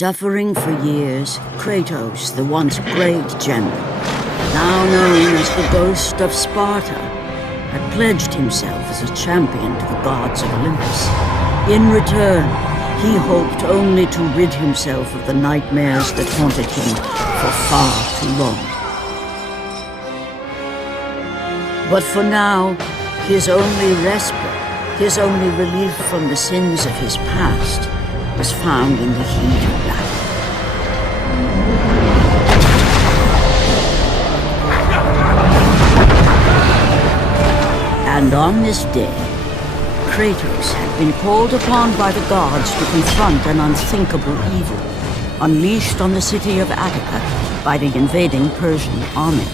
Suffering for years, Kratos, the once great general, now known as the Ghost of Sparta, had pledged himself as a champion to the gods of Olympus. In return, he hoped only to rid himself of the nightmares that haunted him for far too long. But for now, his only respite, his only relief from the sins of his past, was found in the heat of battle. And on this day, Kratos had been called upon by the gods to confront an unthinkable evil, unleashed on the city of Attica by the invading Persian army.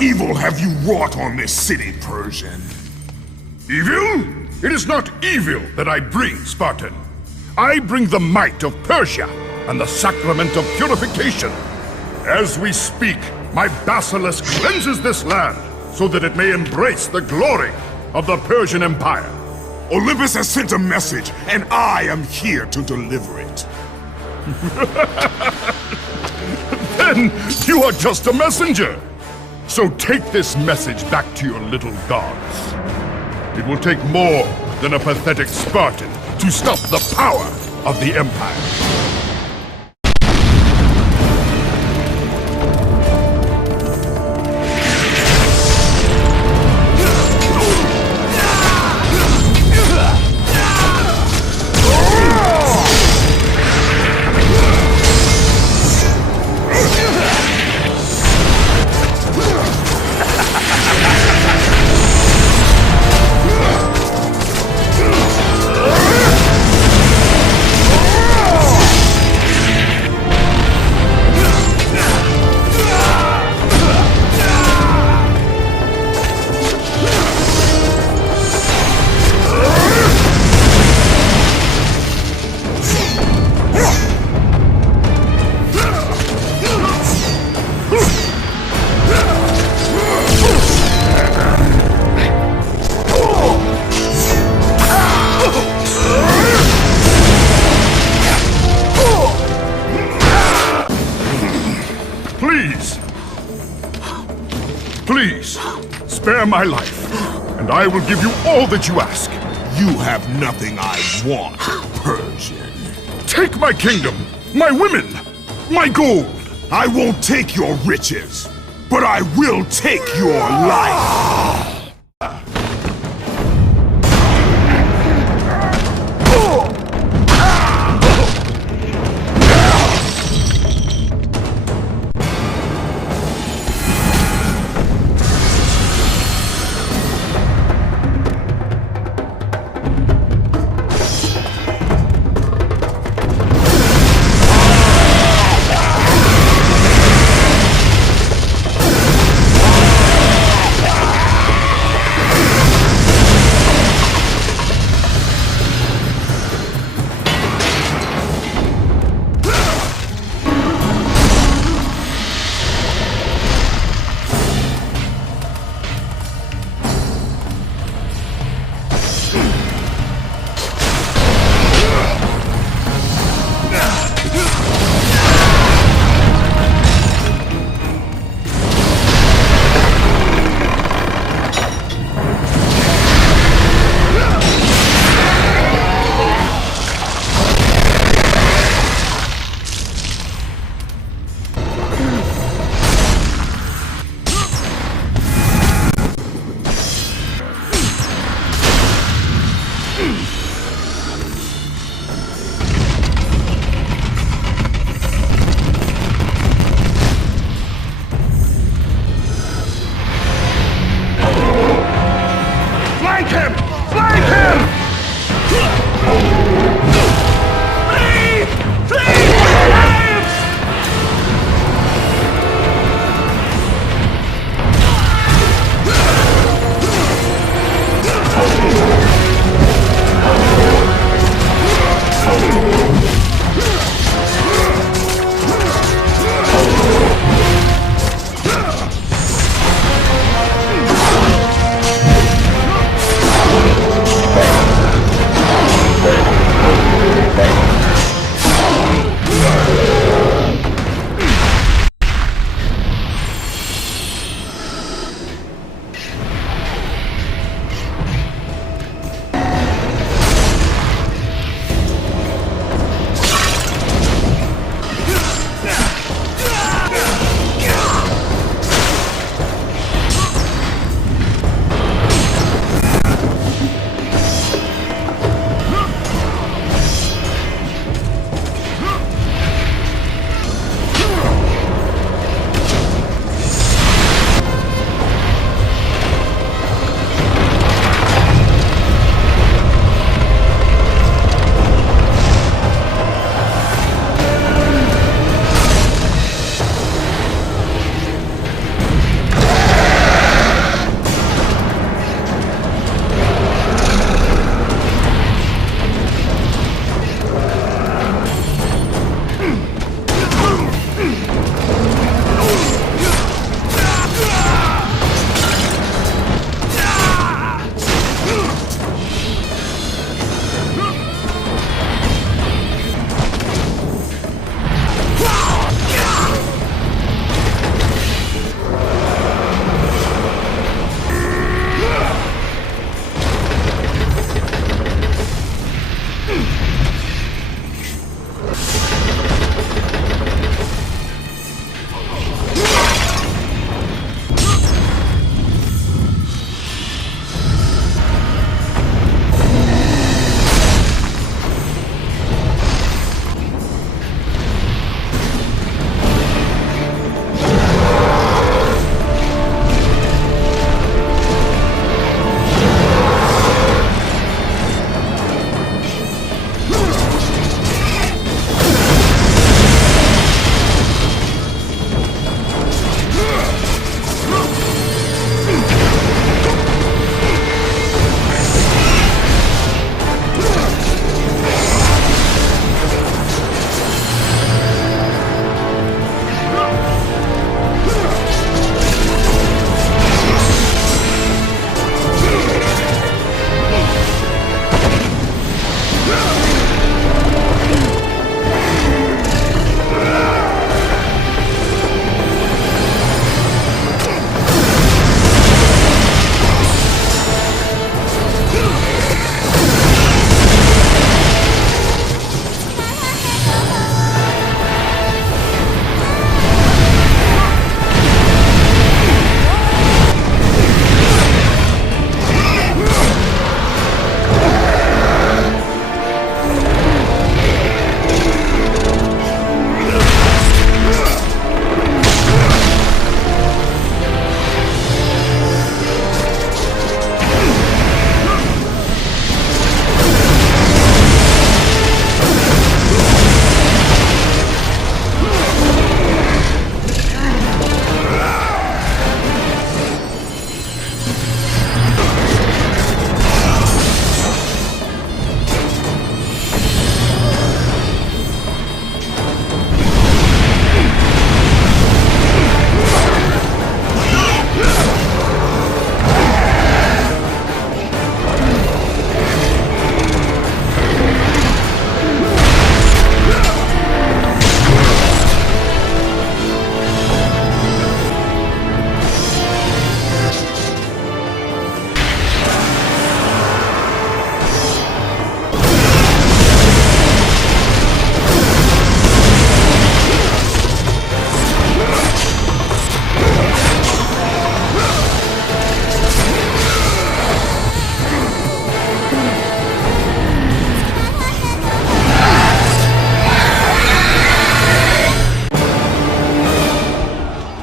evil have you wrought on this city, Persian? Evil? It is not evil that I bring, Spartan. I bring the might of Persia and the sacrament of purification. As we speak, my basilisk cleanses this land so that it may embrace the glory of the Persian Empire. Olympus has sent a message, and I am here to deliver it. Then you are just a messenger. So take this message back to your little gods. It will take more than a pathetic Spartan to stop the power of the Empire. Please, spare my life, and I will give you all that you ask. You have nothing I want, Persian. Take my kingdom, my women, my gold. I won't take your riches, but I will take your life.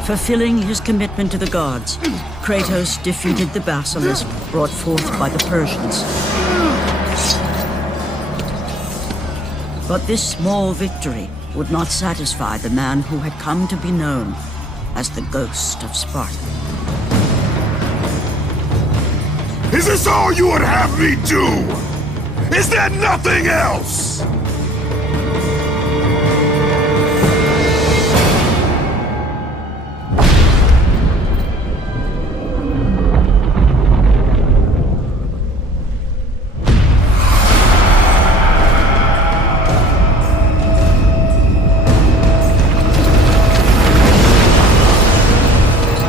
Fulfilling his commitment to the gods, Kratos defeated the basilisk brought forth by the Persians. But this small victory would not satisfy the man who had come to be known as the Ghost of Sparta. Is this all you would have me do? Is there nothing else?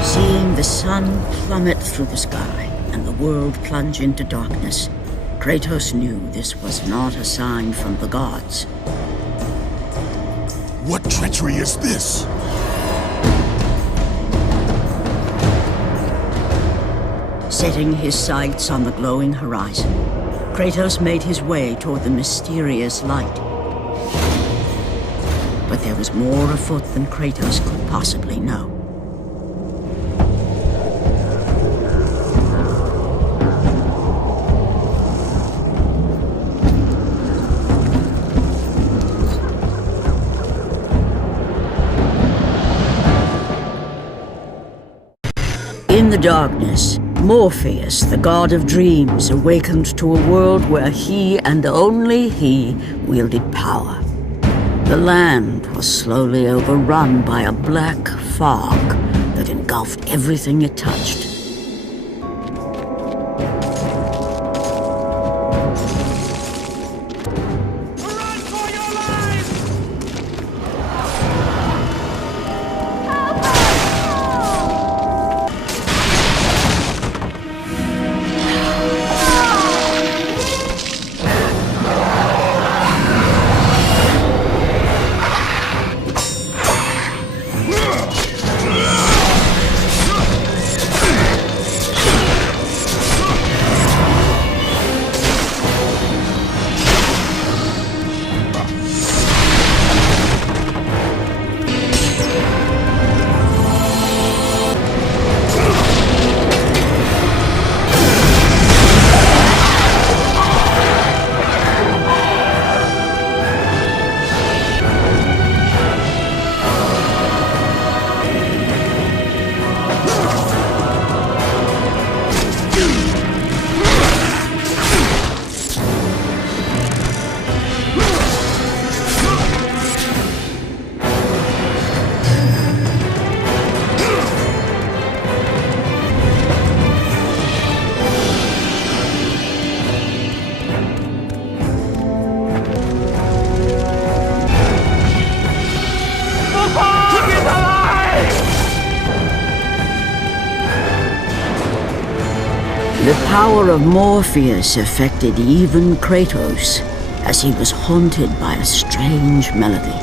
Seeing the sun plummet through the sky and the world plunge into darkness, Kratos knew this was not a sign from the gods. What treachery is this? Setting his sights on the glowing horizon, Kratos made his way toward the mysterious light. But there was more afoot than Kratos could possibly know. In the darkness, Morpheus, the god of dreams, awakened to a world where he and only he wielded power. The land was slowly overrun by a black fog that engulfed everything it touched. The power of Morpheus affected even Kratos, as he was haunted by a strange melody.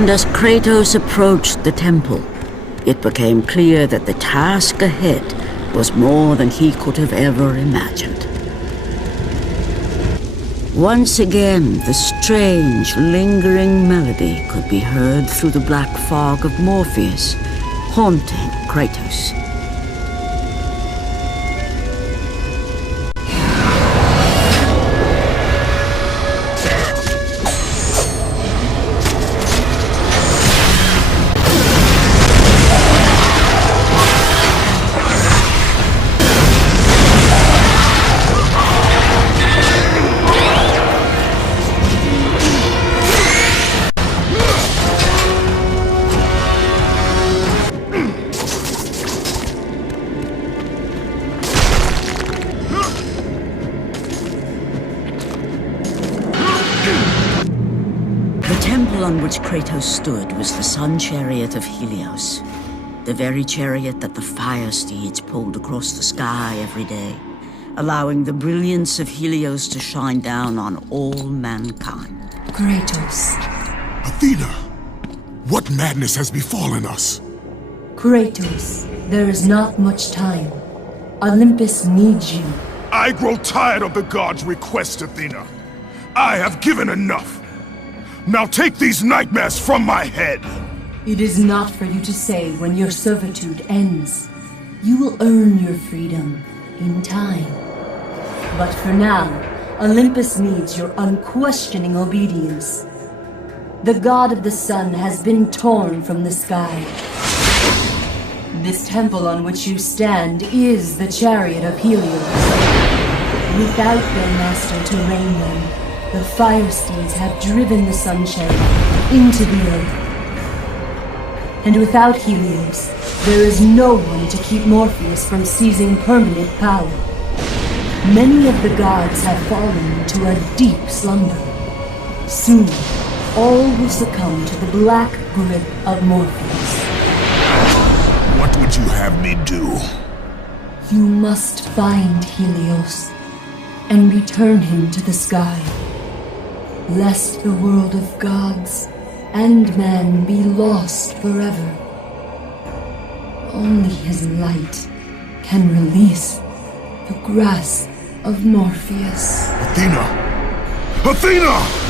And as Kratos approached the temple, it became clear that the task ahead was more than he could have ever imagined. Once again, the strange, lingering melody could be heard through the black fog of Morpheus, haunting Kratos. The temple on which Kratos stood was the sun chariot of Helios, the very chariot that the fire steeds pulled across the sky every day, allowing the brilliance of Helios to shine down on all mankind. Kratos. Athena, what madness has befallen us? Kratos, there is not much time. Olympus needs you. I grow tired of the gods' requests, Athena. I have given enough. Now take these nightmares from my head. It is not for you to say when your servitude ends. You will earn your freedom in time. But for now, Olympus needs your unquestioning obedience. The god of the sun has been torn from the sky. This temple on which you stand is the chariot of Helios. Without their master to rein them, the fire steeds have driven the sun chariot into the earth. And without Helios, there is no one to keep Morpheus from seizing permanent power. Many of the gods have fallen into a deep slumber. Soon, all will succumb to the black grip of Morpheus. What would you have me do? You must find Helios and return him to the sky, lest the world of gods and man be lost forever. Only his light can release the grasp of Morpheus. Athena! Athena!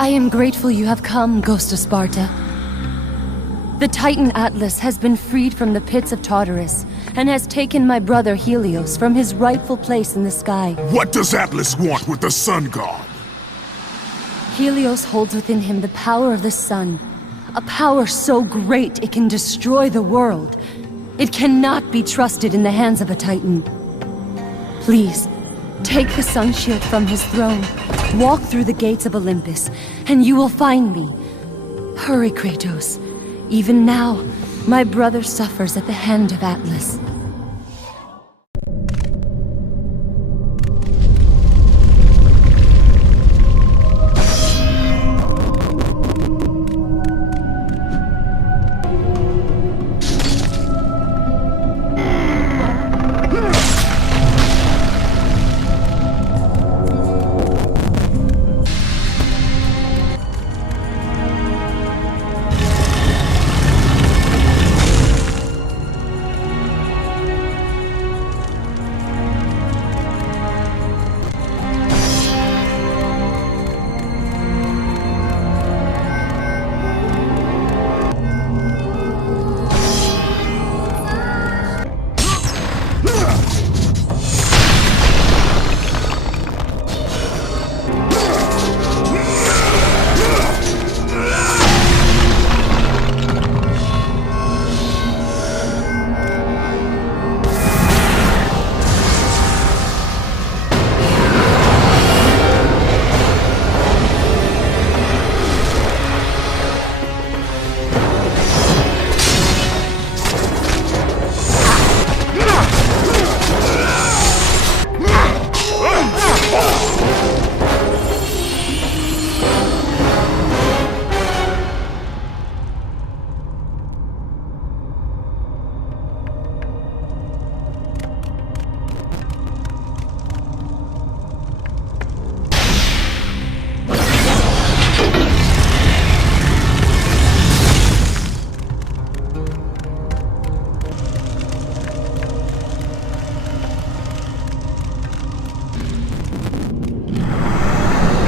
I am grateful you have come, Ghost of Sparta. The Titan Atlas has been freed from the pits of Tartarus, and has taken my brother Helios from his rightful place in the sky. What does Atlas want with the Sun God? Helios holds within him the power of the sun, a power so great it can destroy the world. It cannot be trusted in the hands of a Titan. Please, take the sun shield from his throne, walk through the gates of Olympus, and you will find me. Hurry, Kratos. Even now, my brother suffers at the hand of Atlas.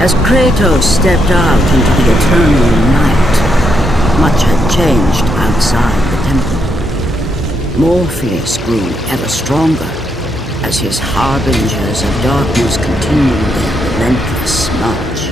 As Kratos stepped out into the eternal night, much had changed outside the temple. Morpheus grew ever stronger as his harbingers of darkness continued their relentless march.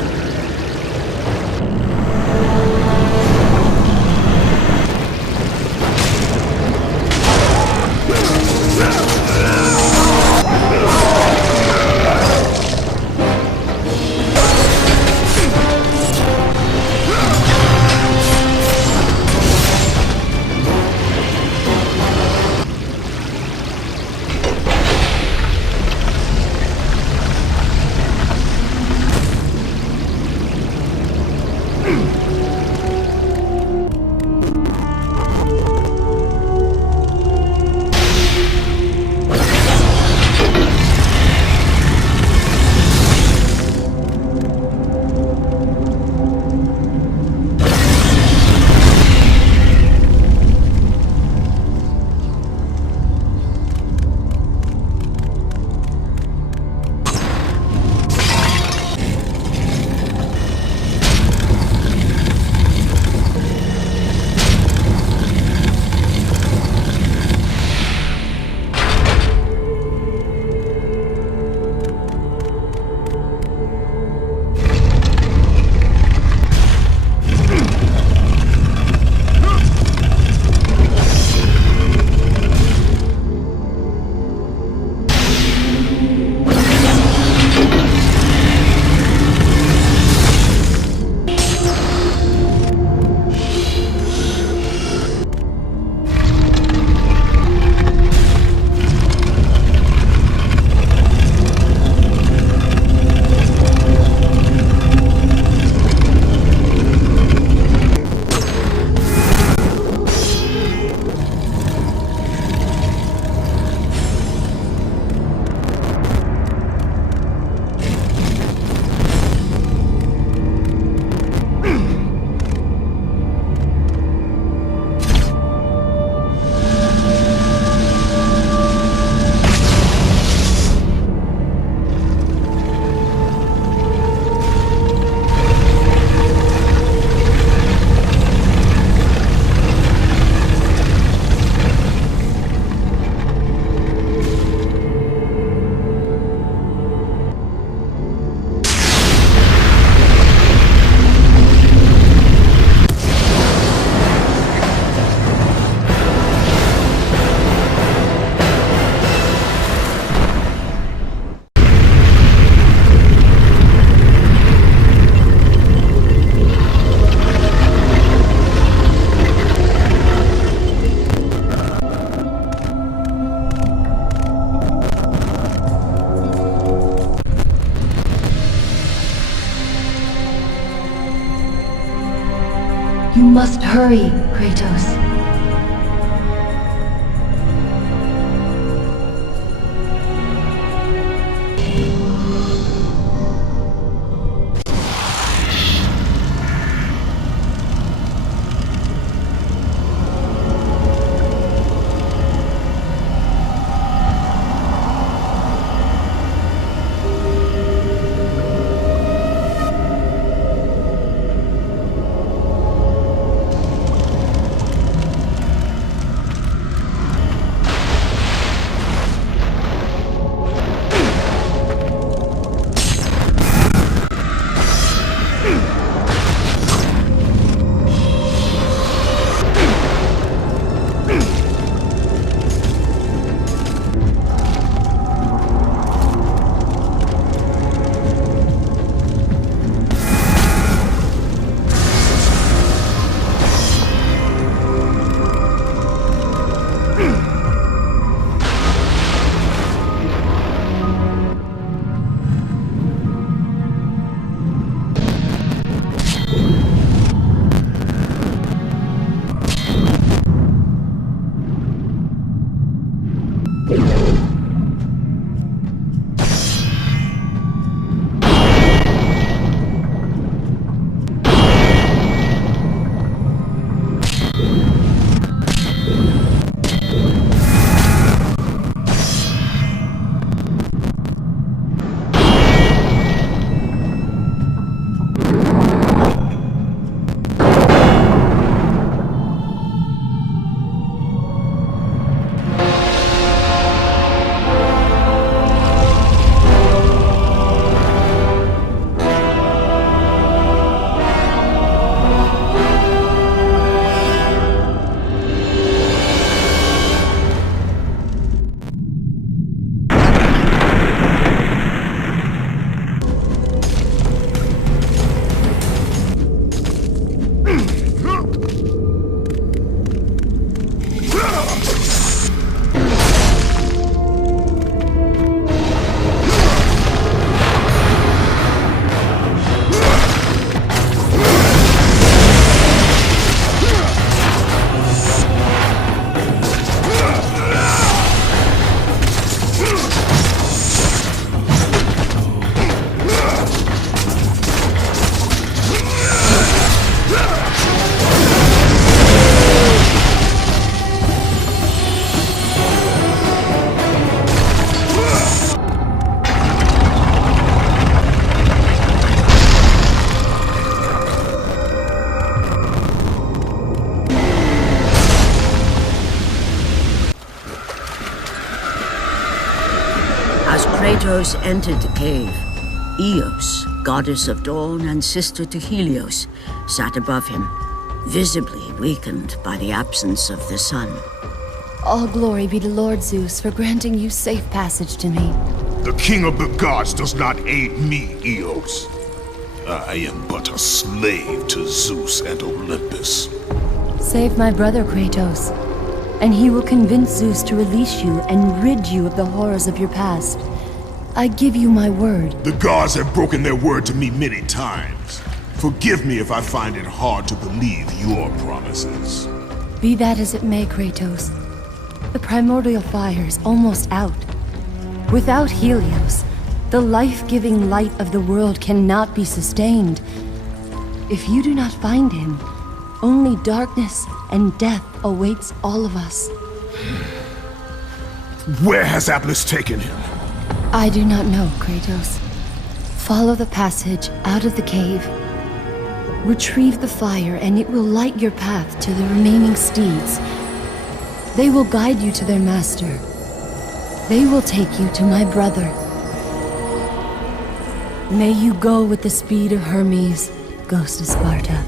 You must hurry, Kratos. As Kratos entered the cave, Eos, goddess of dawn and sister to Helios, sat above him, visibly weakened by the absence of the sun. All glory be to Lord Zeus for granting you safe passage to me. The king of the gods does not aid me, Eos. I am but a slave to Zeus and Olympus. Save my brother Kratos, and he will convince Zeus to release you and rid you of the horrors of your past. I give you my word. The gods have broken their word to me many times. Forgive me if I find it hard to believe your promises. Be that as it may, Kratos. The primordial fire is almost out. Without Helios, the life-giving light of the world cannot be sustained. If you do not find him, only darkness and death awaits all of us. Where has Atlas taken him? I do not know, Kratos. Follow the passage out of the cave. Retrieve the fire and it will light your path to the remaining steeds. They will guide you to their master. They will take you to my brother. May you go with the speed of Hermes, Ghost of Sparta.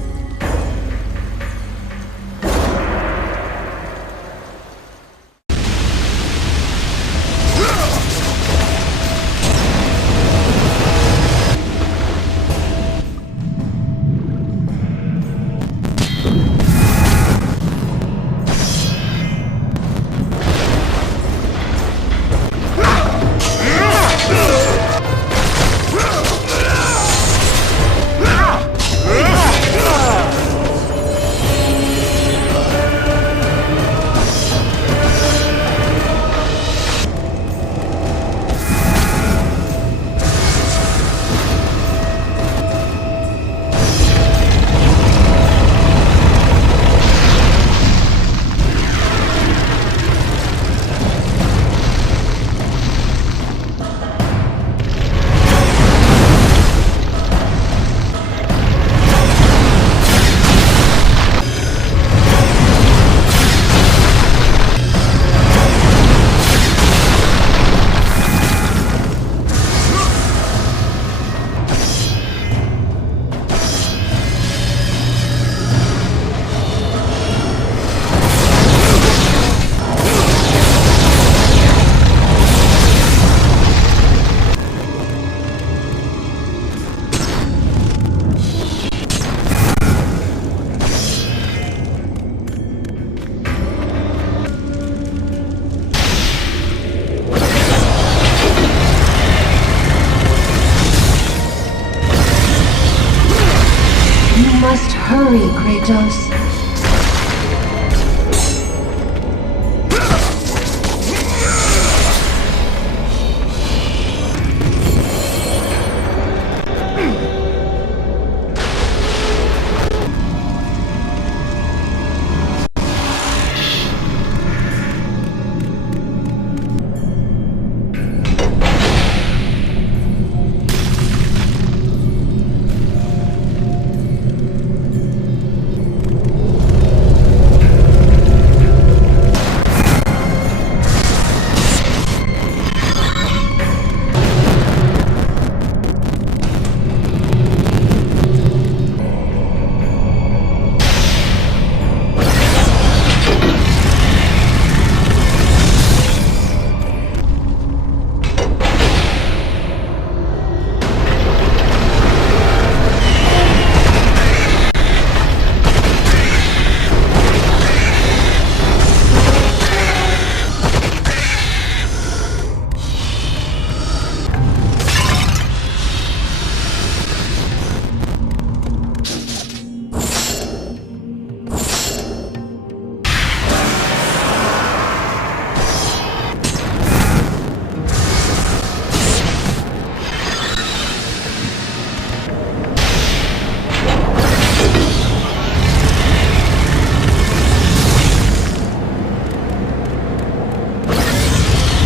must hurry, Kratos.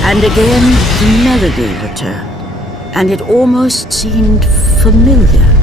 And again, the melody returned, and it almost seemed familiar.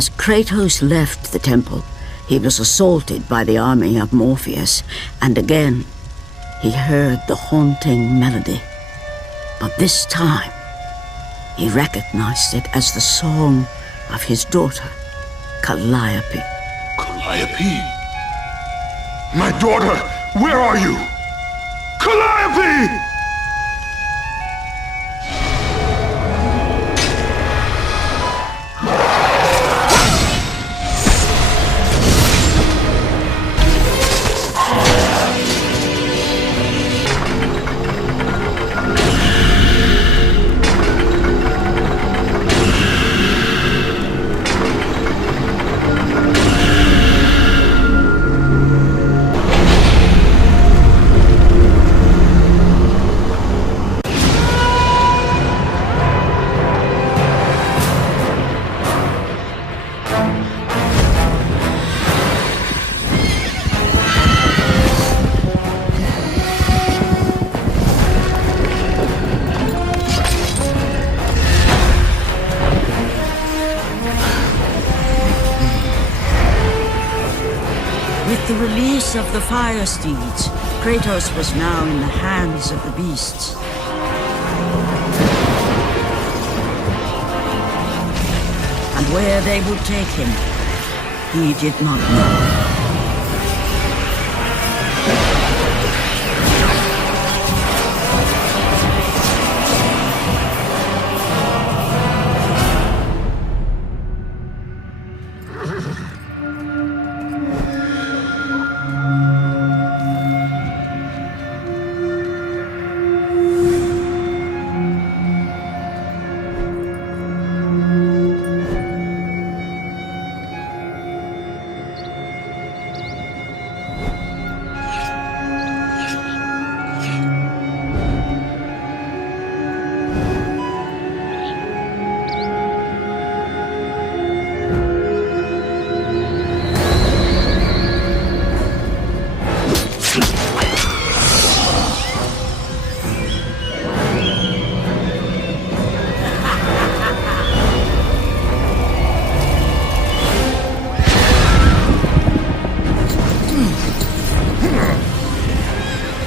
As Kratos left the temple, he was assaulted by the army of Morpheus, and again he heard the haunting melody. But this time, he recognized it as the song of his daughter, Calliope. Calliope? My daughter, where are you? Calliope! With the release of the fire steeds, Kratos was now in the hands of the beasts. And where they would take him, he did not know.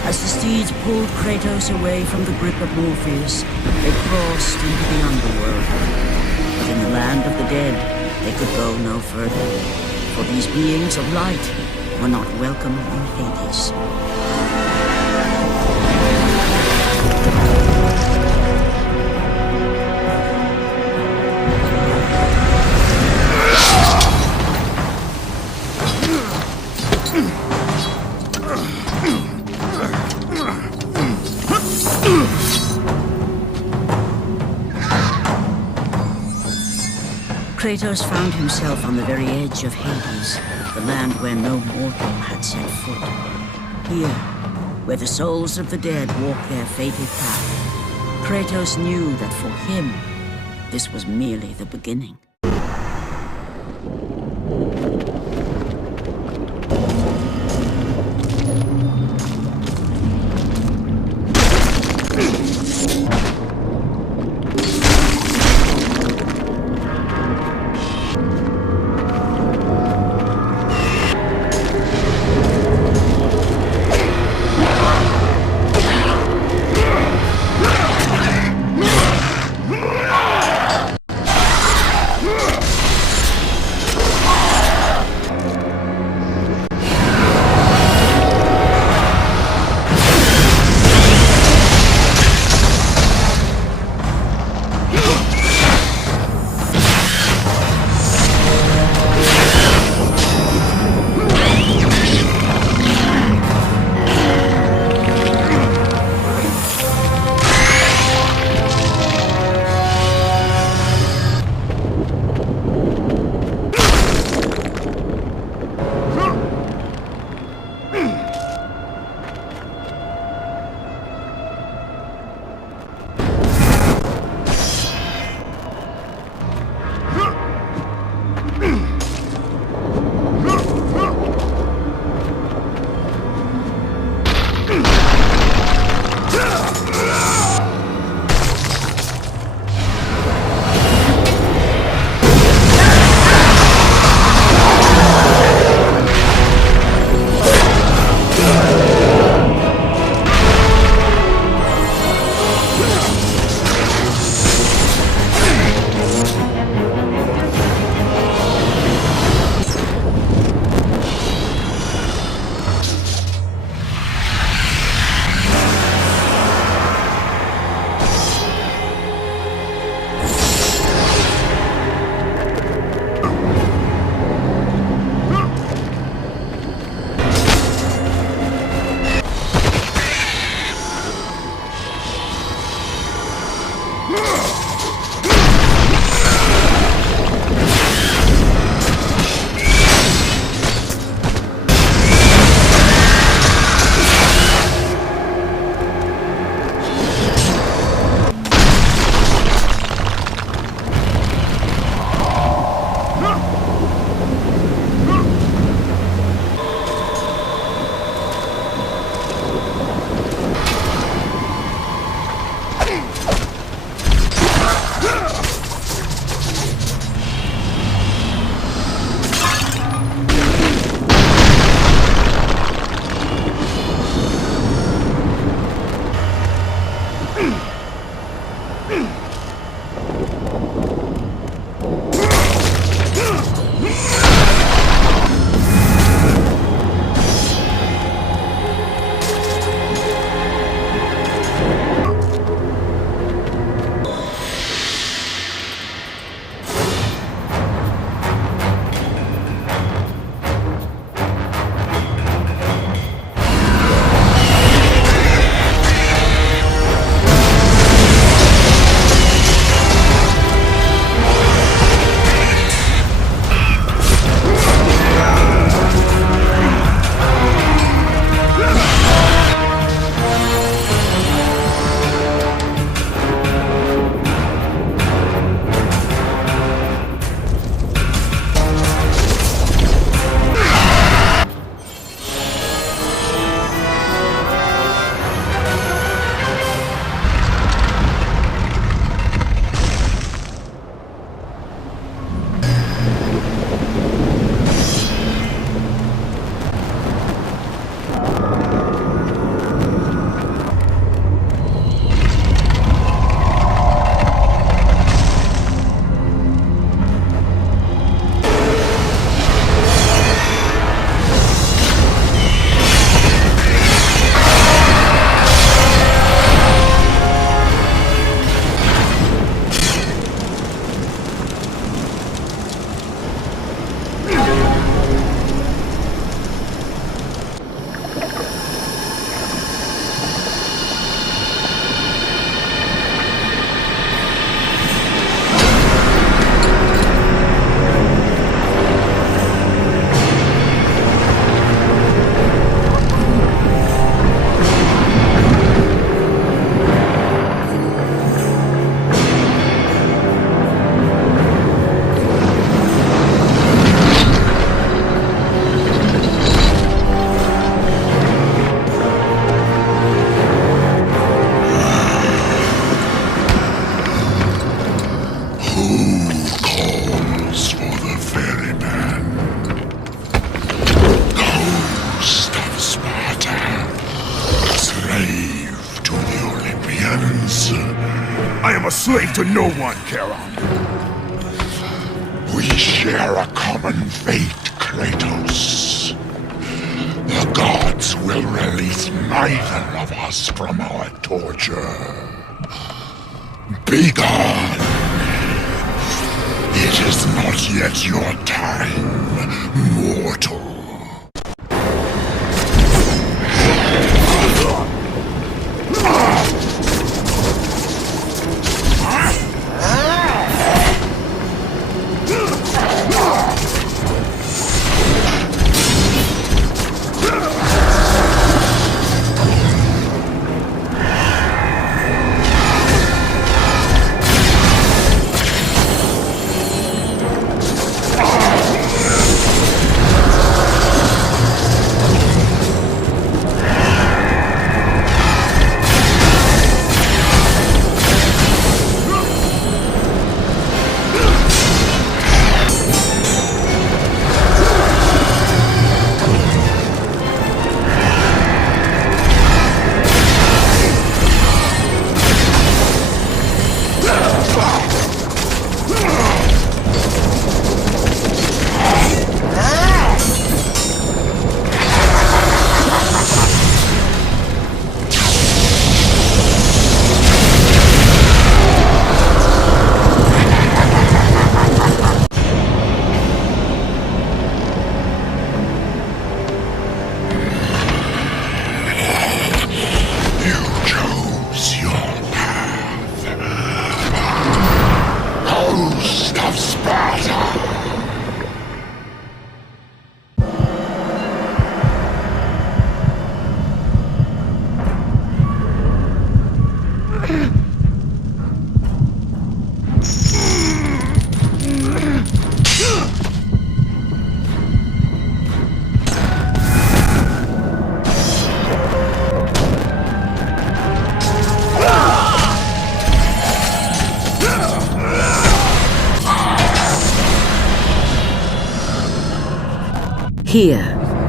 As the steeds pulled Kratos away from the grip of Morpheus, they crossed into the underworld. But in the land of the dead, they could go no further, for these beings of light were not welcome in Hades. Kratos found himself on the very edge of Hades, the land where no mortal had set foot. Here, where the souls of the dead walk their fated path, Kratos knew that for him, this was merely the beginning. slave to the Olympians. I am a slave to no one, Charon. We share a common fate, Kratos. The gods will release neither of us from our torture. Be gone! It is not yet your time, mortal. Here,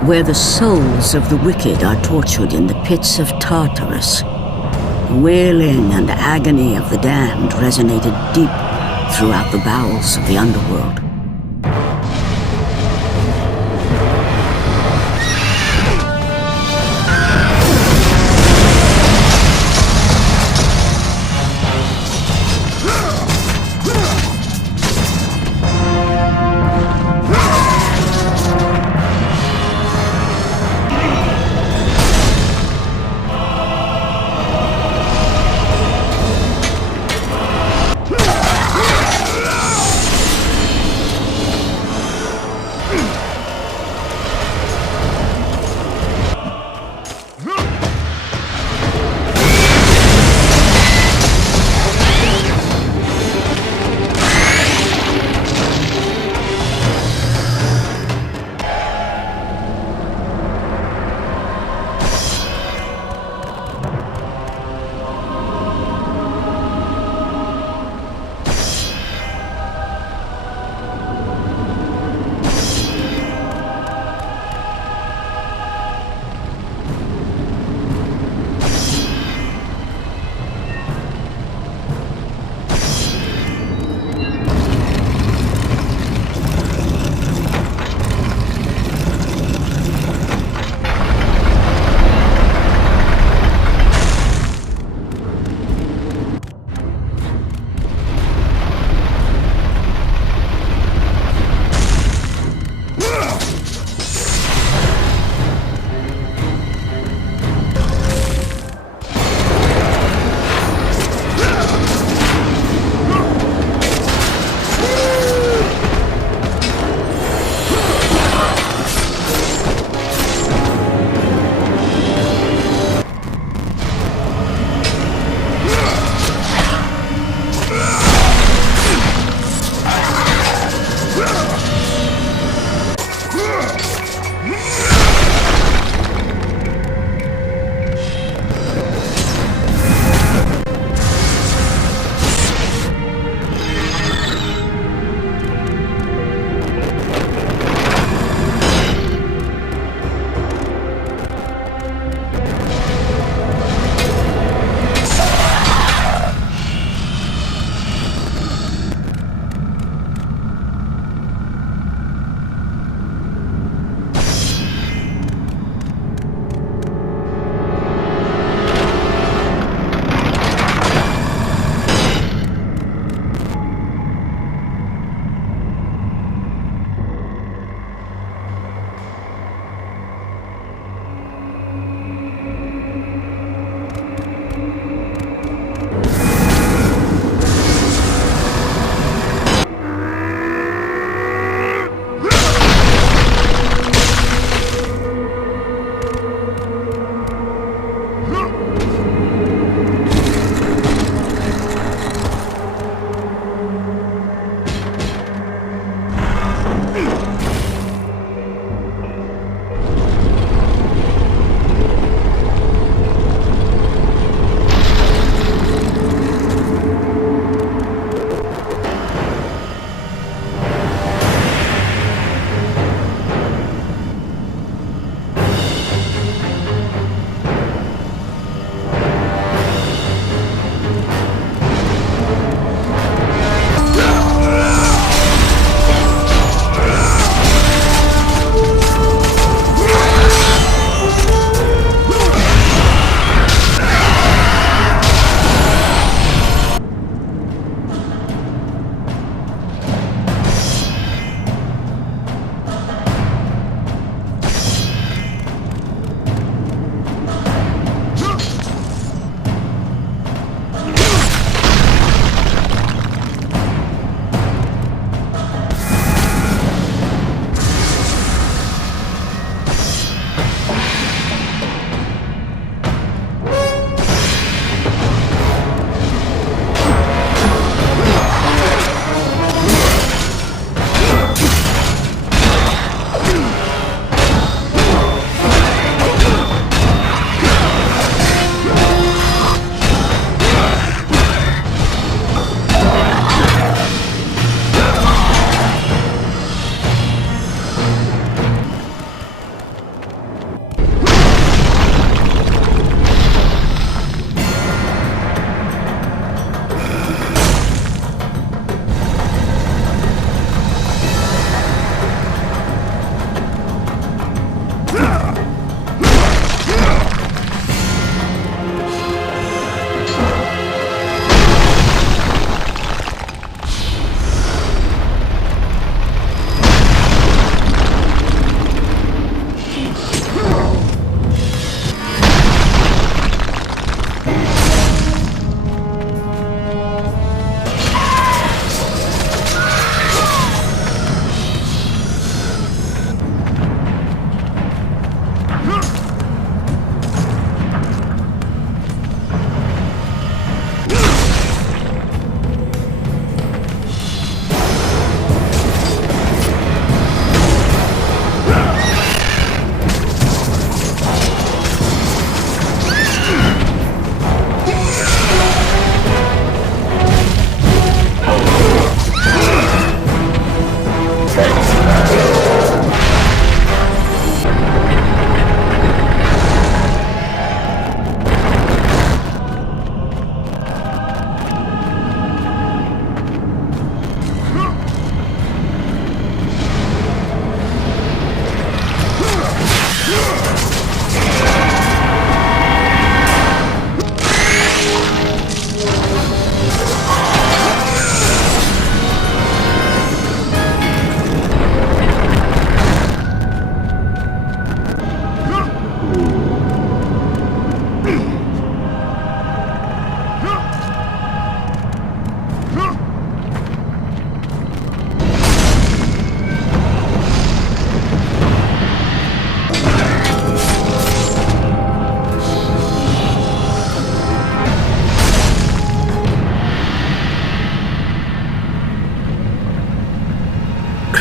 where the souls of the wicked are tortured in the pits of Tartarus, the wailing and agony of the damned resonated deep throughout the bowels of the underworld.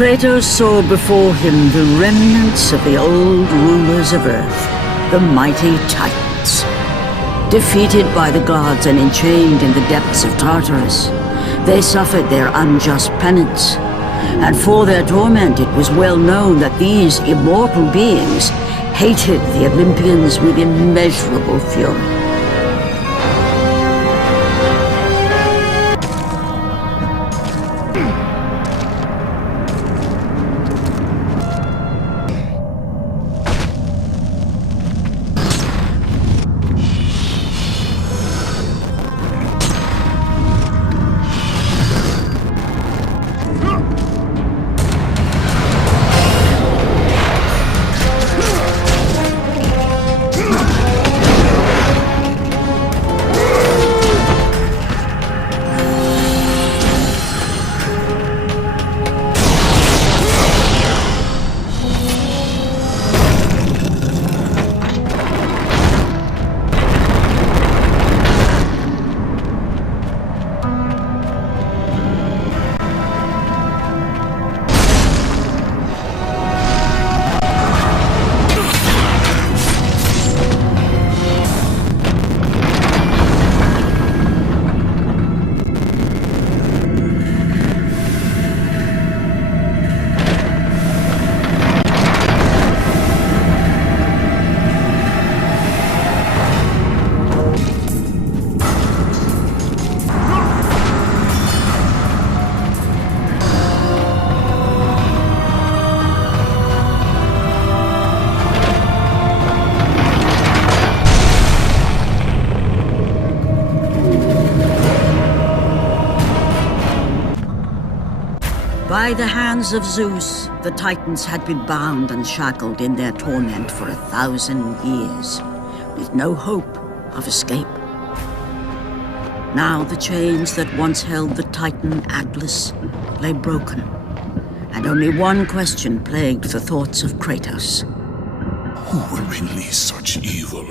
Kratos saw before him the remnants of the old rulers of Earth, the mighty Titans. Defeated by the gods and enchained in the depths of Tartarus, they suffered their unjust penance. And for their torment it was well known that these immortal beings hated the Olympians with immeasurable fury. By the hands of Zeus, the Titans had been bound and shackled in their torment for 1,000 years, with no hope of escape. Now the chains that once held the Titan Atlas lay broken, and only one question plagued the thoughts of Kratos. Who would release such evil?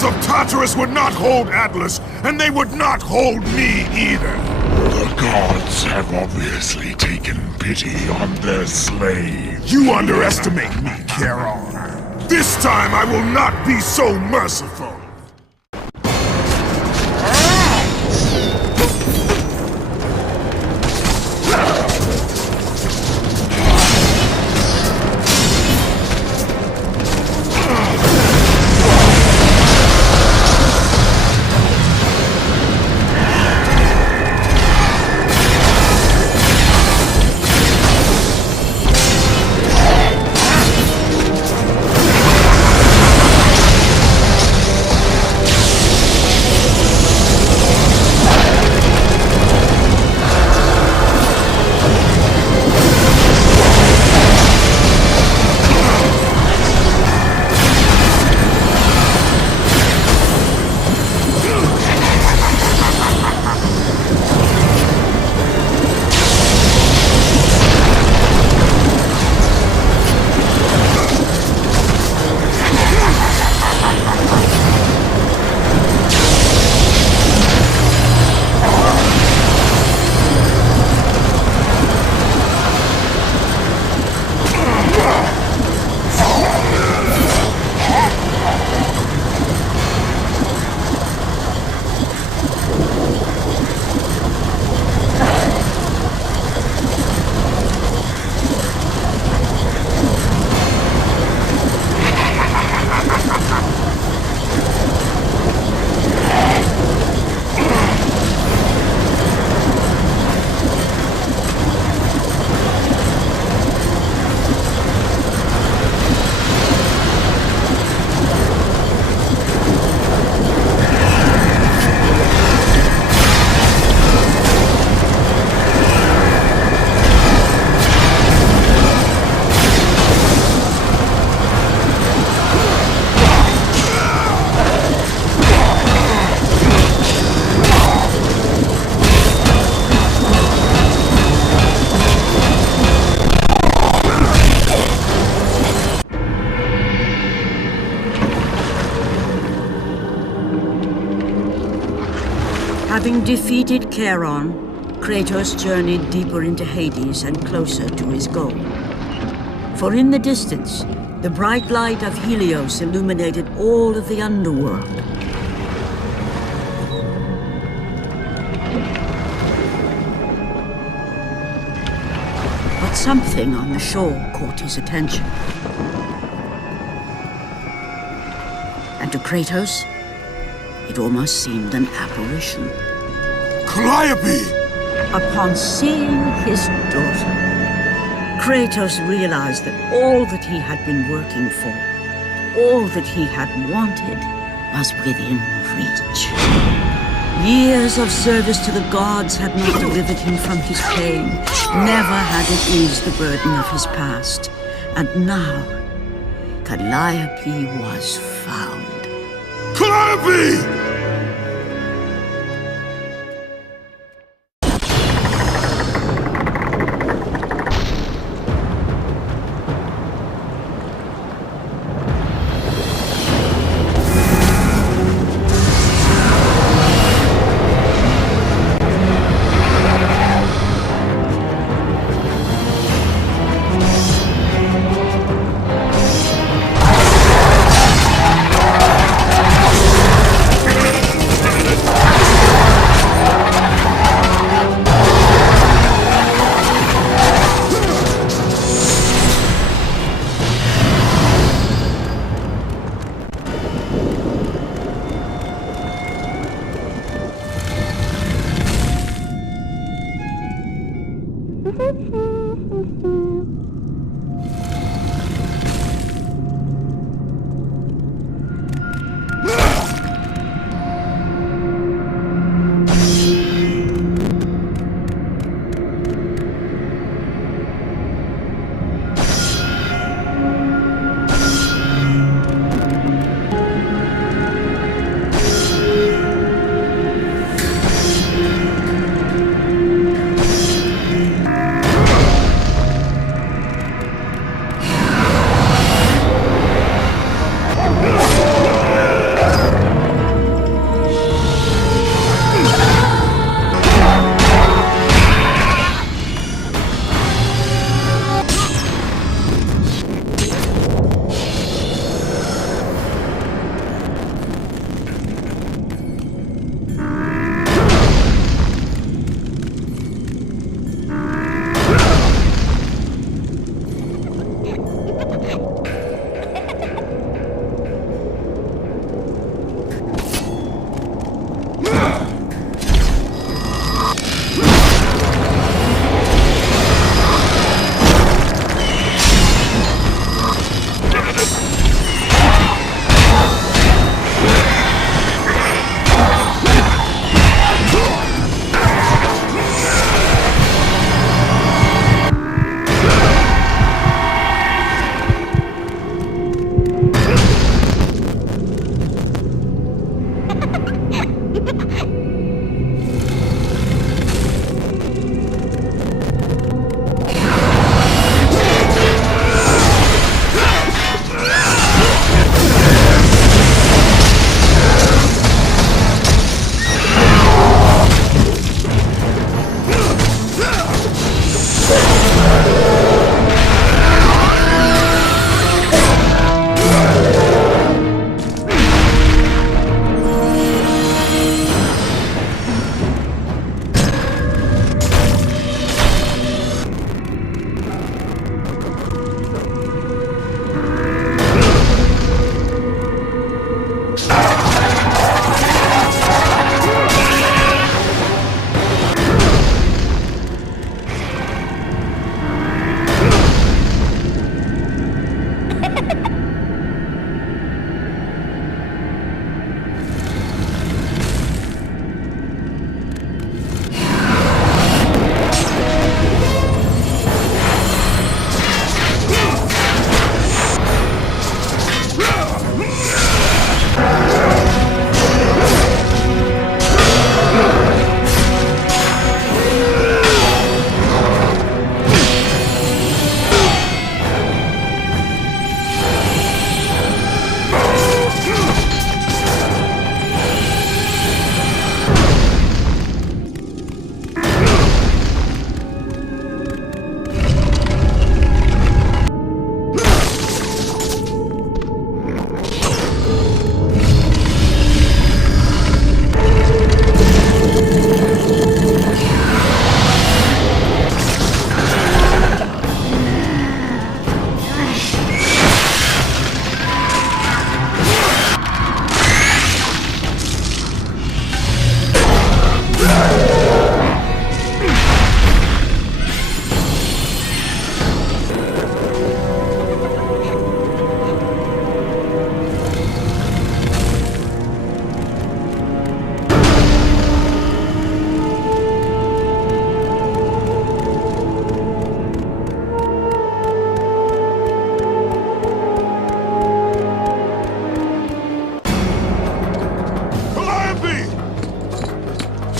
Of Tartarus would not hold Atlas, and they would not hold me either. The gods have obviously taken pity on their slaves. You underestimate me, Charon. This time I will not be so merciful. Having defeated Charon, Kratos journeyed deeper into Hades and closer to his goal. For in the distance, the bright light of Helios illuminated all of the underworld. But something on the shore caught his attention. And to Kratos, it almost seemed an apparition. Calliope! Upon seeing his daughter, Kratos realized that all that he had been working for, all that he had wanted, was within reach. Years of service to the gods had not delivered him from his pain, never had it eased the burden of his past. And now, Calliope was found. Calliope!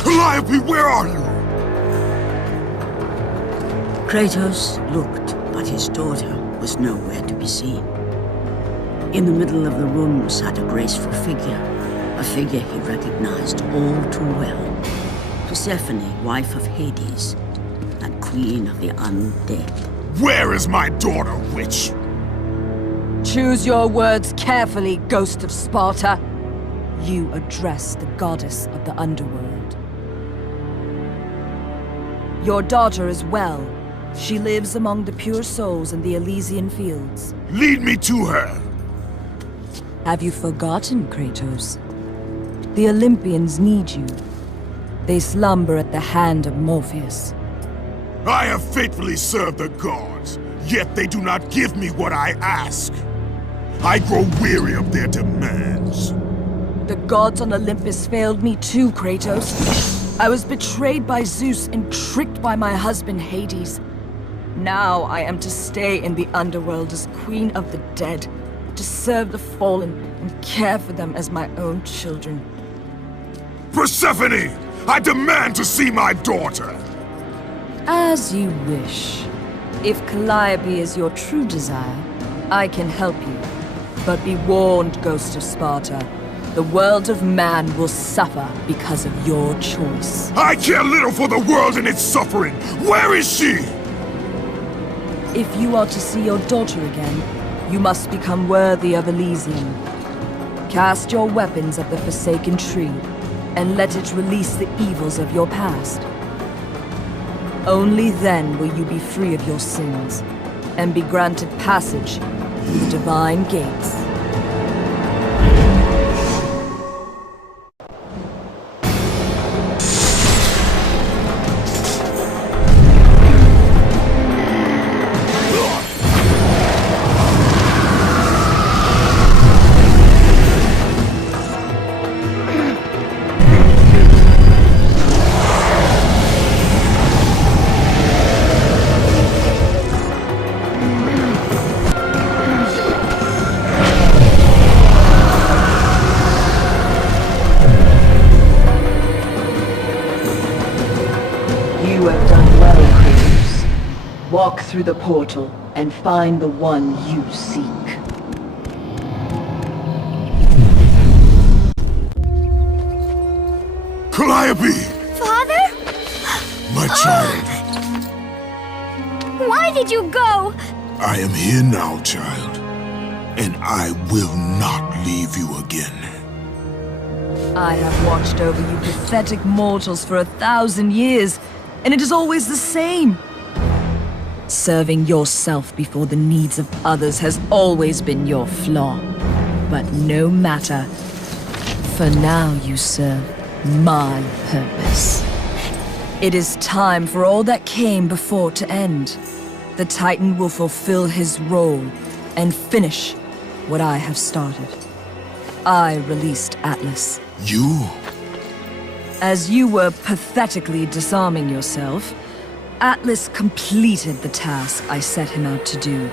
Calliope, where are you? Kratos looked, but his daughter was nowhere to be seen. In the middle of the room sat a graceful figure, a figure he recognized all too well. Persephone, wife of Hades, and queen of the undead. Where is my daughter, witch? Choose your words carefully, Ghost of Sparta. You address the goddess of the underworld. Your daughter is well. She lives among the pure souls in the Elysian fields. Lead me to her. Have you forgotten, Kratos? The Olympians need you. They slumber at the hand of Morpheus. I have faithfully served the gods, yet they do not give me what I ask. I grow weary of their demands. The gods on Olympus failed me too, Kratos. I was betrayed by Zeus and tricked by my husband Hades. Now I am to stay in the underworld as Queen of the Dead, to serve the fallen and care for them as my own children. Persephone! I demand to see my daughter! As you wish. If Calliope is your true desire, I can help you. But be warned, Ghost of Sparta. The world of man will suffer because of your choice. I care little for the world and its suffering! Where is she? If you are to see your daughter again, you must become worthy of Elysium. Cast your weapons at the Forsaken Tree, and let it release the evils of your past. Only then will you be free of your sins, and be granted passage through the divine gates. You have done well, Kratos. Walk through the portal and find the one you seek. Calliope! Father? My child. Why did you go? I am here now, child. And I will not leave you again. I have watched over you pathetic mortals for 1,000 years, and it is always the same. Serving yourself before the needs of others has always been your flaw. But no matter. For now you serve my purpose. It is time for all that came before to end. The Titan will fulfill his role and finish what I have started. I released Atlas. You? As you were pathetically disarming yourself, Atlas completed the task I set him out to do.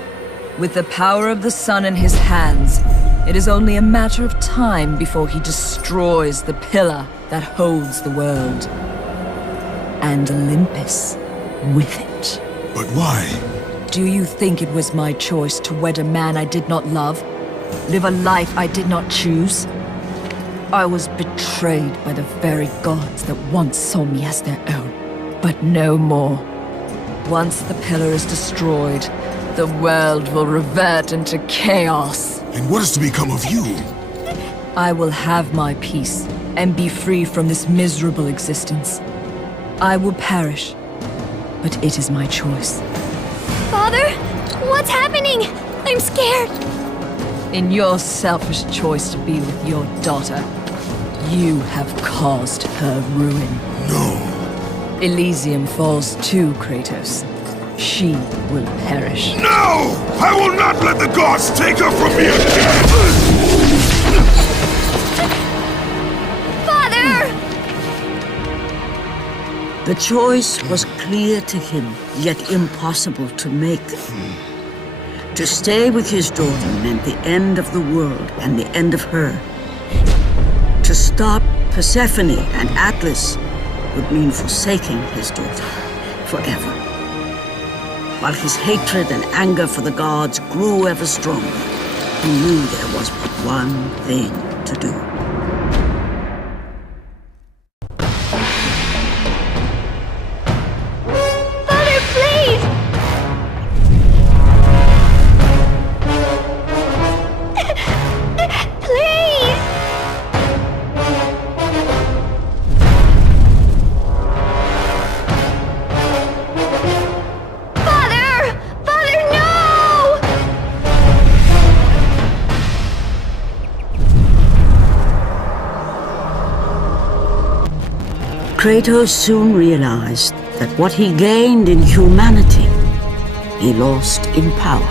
With the power of the sun in his hands, it is only a matter of time before he destroys the pillar that holds the world. And Olympus with it. But why? Do you think it was my choice to wed a man I did not love? Live a life I did not choose? I was betrayed by the very gods that once saw me as their own, but no more. Once the pillar is destroyed, the world will revert into chaos. And what is to become of you? I will have my peace and be free from this miserable existence. I will perish, but it is my choice. Father? What's happening? I'm scared. In your selfish choice to be with your daughter, You have caused her ruin. No. Elysium falls too, Kratos. She will perish. No! I will not let the gods take her from me again! Father! The choice was clear to him, yet impossible to make. To stay with his daughter meant the end of the world and the end of her. To stop Persephone and Atlas would mean forsaking his daughter forever. While his hatred and anger for the gods grew ever stronger, he knew there was but one thing to do. Father, please! Please! Father! Father, no! Kratos soon realized that what he gained in humanity, he lost in power.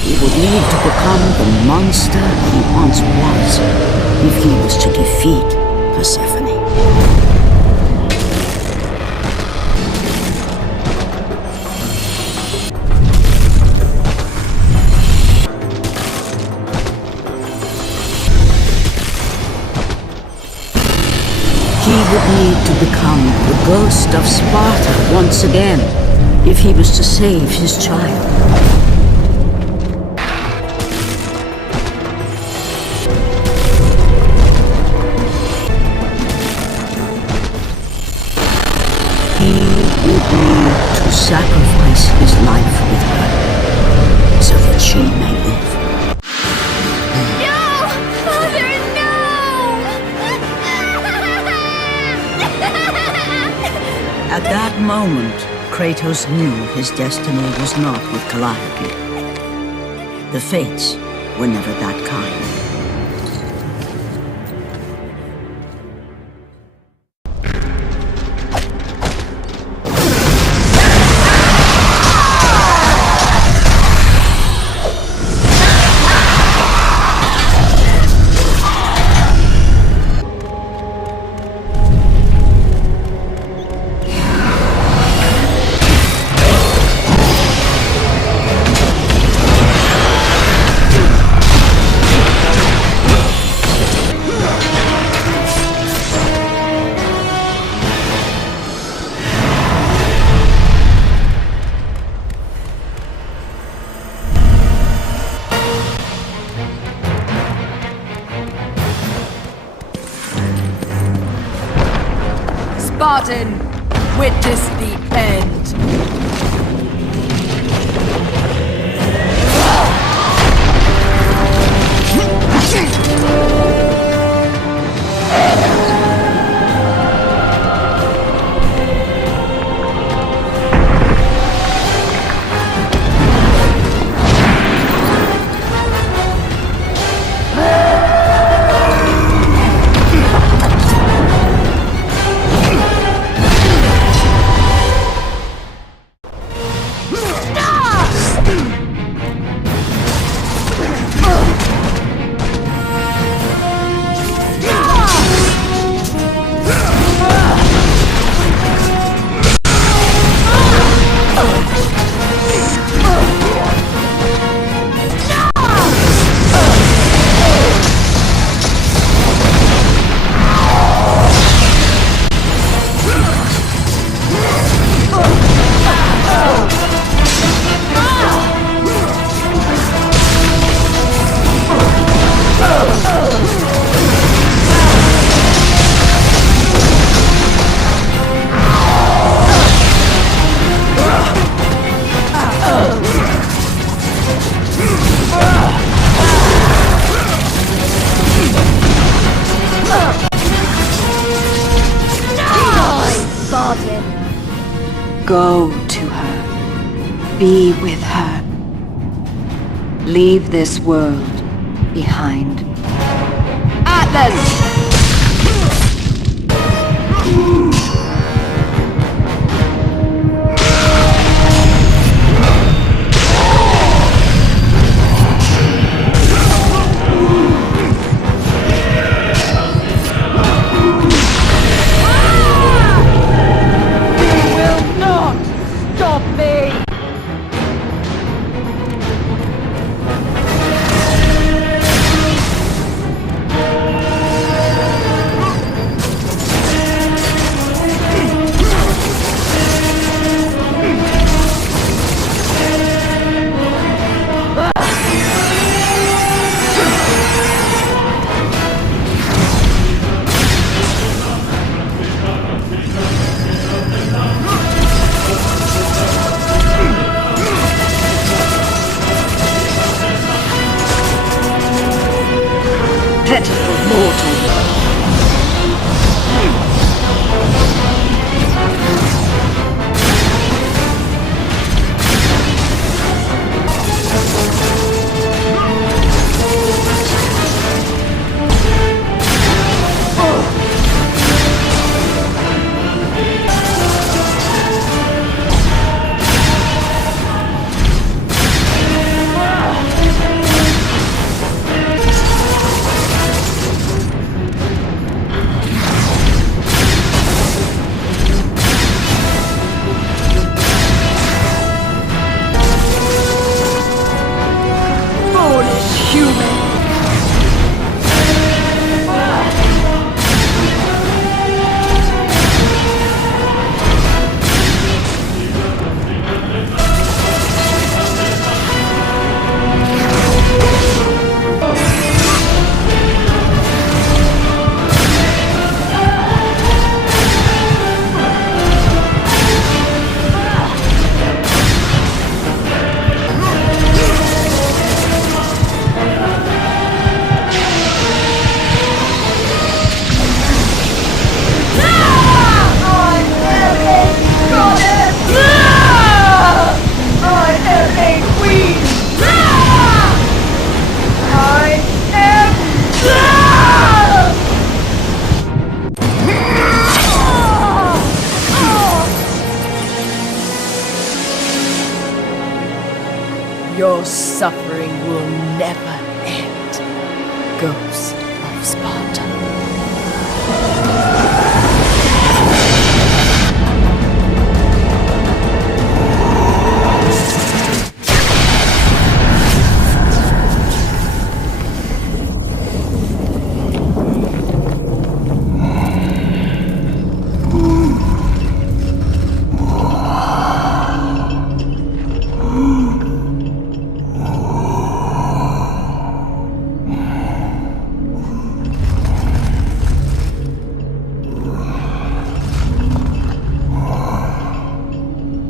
He would need to become the monster he once was if he was to defeat Persephone. He would need to become the ghost of Sparta once again if he was to save his child. He would need to sacrifice his life with her so that she may live. No! Father, no! At that moment, Kratos knew his destiny was not with Calliope. The fates were never that kind. Spartan, witness the end. Go to her. Be with her. leave this world behind. Atlas! Your suffering will never end, Ghost of Sparta.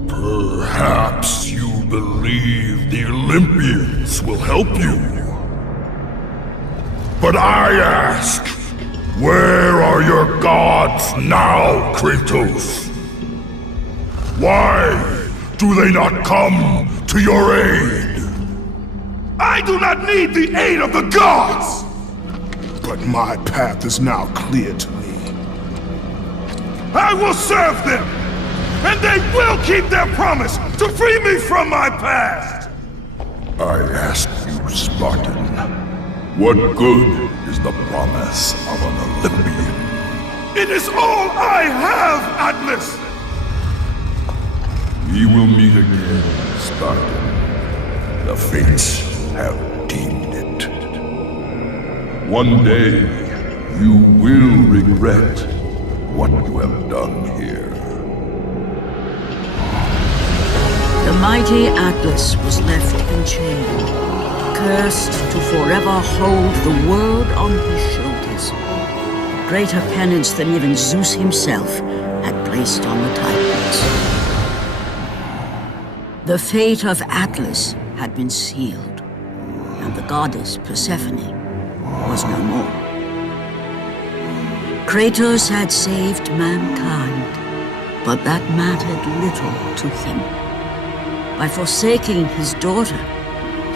Perhaps you believe the Olympians will help you. But I ask, where are your gods now, Kratos? Why do they not come to your aid? I do not need the aid of the gods! But my path is now clear to me. I will serve them! And they will keep their promise to free me from my past! I ask you, Spartan, what good is the promise of an Olympian? It is all I have, Atlas! We will meet again, Spartan. The fates have deemed it. One day, you will regret what you have done here. The mighty Atlas was left enchained, cursed to forever hold the world on his shoulders. Greater penance than even Zeus himself had placed on the Titans. The fate of Atlas had been sealed, and the goddess Persephone was no more. Kratos had saved mankind, but that mattered little to him. By forsaking his daughter,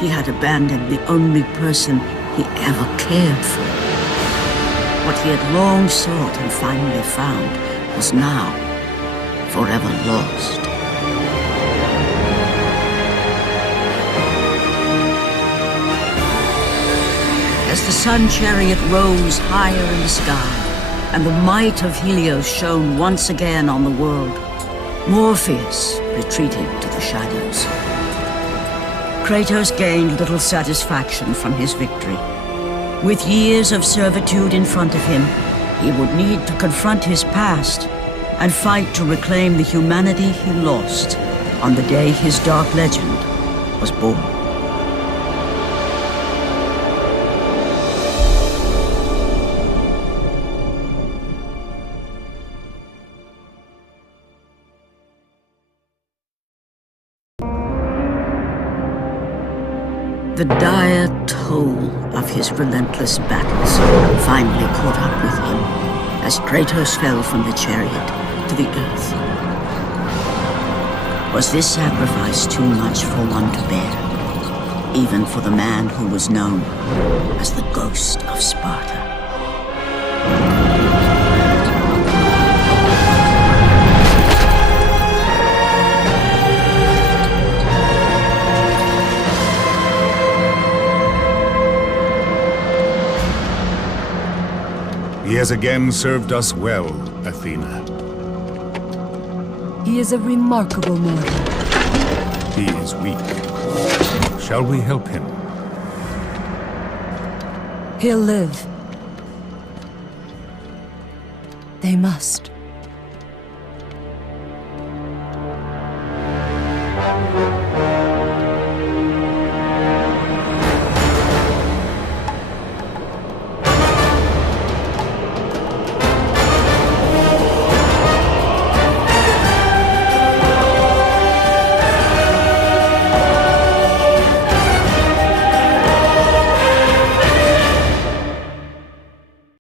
he had abandoned the only person he ever cared for. What he had long sought and finally found was now forever lost. As the sun chariot rose higher in the sky, and the might of Helios shone once again on the world, Morpheus retreated to the shadows. Kratos gained little satisfaction from his victory. With years of servitude in front of him, he would need to confront his past and fight to reclaim the humanity he lost on the day his dark legend was born. The dire toll of his relentless battles finally caught up with him as Kratos fell from the chariot to the earth. Was this sacrifice too much for one to bear, even for the man who was known as the Ghost of Sparta? He has again served us well, Athena. He is a remarkable mortal. He is weak. Shall we help him? He'll live. They must.